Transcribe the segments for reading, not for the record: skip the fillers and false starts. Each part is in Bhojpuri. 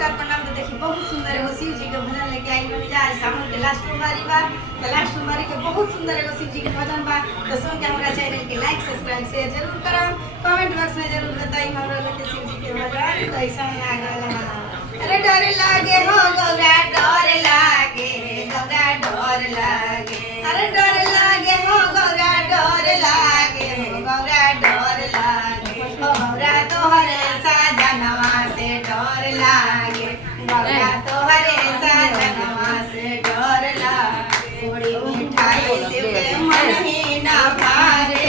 नमस्कार प्रणाम। तो देखिए बहुत सुंदर एगो शिव जी के भजन लेके आई बनी जा। सावन के लास्ट सोमवारी बा, तो लास्ट सोमवारी के बहुत सुंदर एगो शिव जी के भजन बा। तो सुन के हमारा चैनल के लाइक सब्सक्राइब शेयर जरूर करम, कमेंट बॉक्स में जरूर बताई हमरा लोग के शिव जी के भजन कैसा लागल है। अरे डर लागे हो गौरा, डर लागे गौरा, डर लागे। अरे डर लागे हो गौरा, डर लागे हो गौरा, डर लागे। हो गौरा तोहरे साजनवा से डर लागे, गौरा तोहरे साजनवा से डर लागे। पूरी मिठाई शिव के मन ही ना भावे,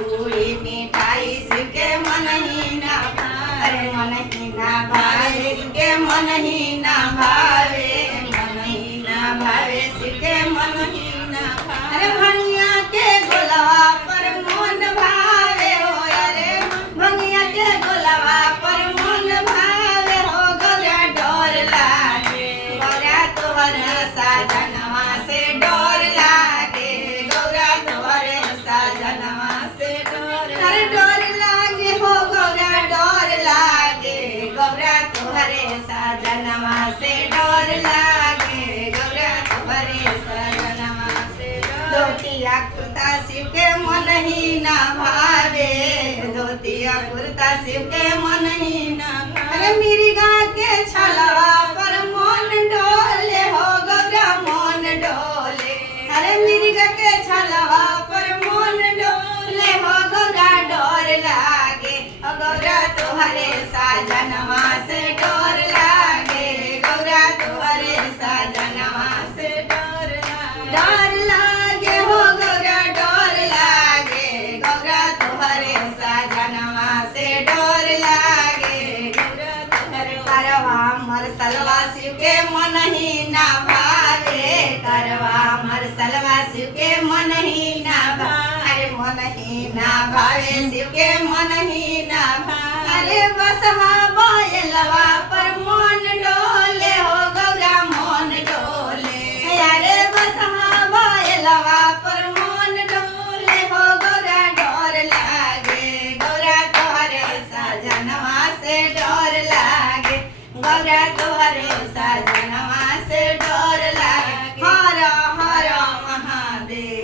पूरी मिठाई शिव के मन ही ना भावे, मन ही ना भावे शिव के मन ही ना भावे, मन ही ना भावे शिव के मन ही ना भावे। अरे भनिया के गोलवा पर मन भावे हो, अरे भनिया के गोलवा पर मन भावे हो। गौरा डर लागे, गौरा तोहरे साजनवा से डर लागे, गौरा तोहरे साजनवा से डर। अरे डर लागे हो गौरा, डर लागे गौरा तोहरे साजनवा से डर लागे, गौरा तोहरे साजनवा से डर। धोतिया कुर्ता शिव के मन ही ना भावे, धोतिया कुर्ता शिव के मन ही ना भावे। अरे मिर्गा के छलवा पर मन डोले हो गौरा, मन डोले। अरे मिर्गा के छलवा पर मन डोले हो गौरा, डर लागे हो गौरा तोहरे साजनवा से डर लागे, गौरा तोहरे साजनवा से डर लागे। डर लागे हो गौरा, डर लागे गौरा तोहरे साजनवा से डर लागे, गौरा तोहरे। करवा मरसलवा शिव के मन ही ना भावे, करवा मरसलवा शिव के मन ही ना भावे, अरे मन ही ना भावे शिव के मन ही ना भावे। अरे बसहा बैलवा पर मन डोले हो गौरा, मन डोले। अरे बसहा बैलवा पर मन डोले हो गौरा, डर लागे गौरा तोहरे साजनवा से डर लागे, गौरा तोहरे साजनवा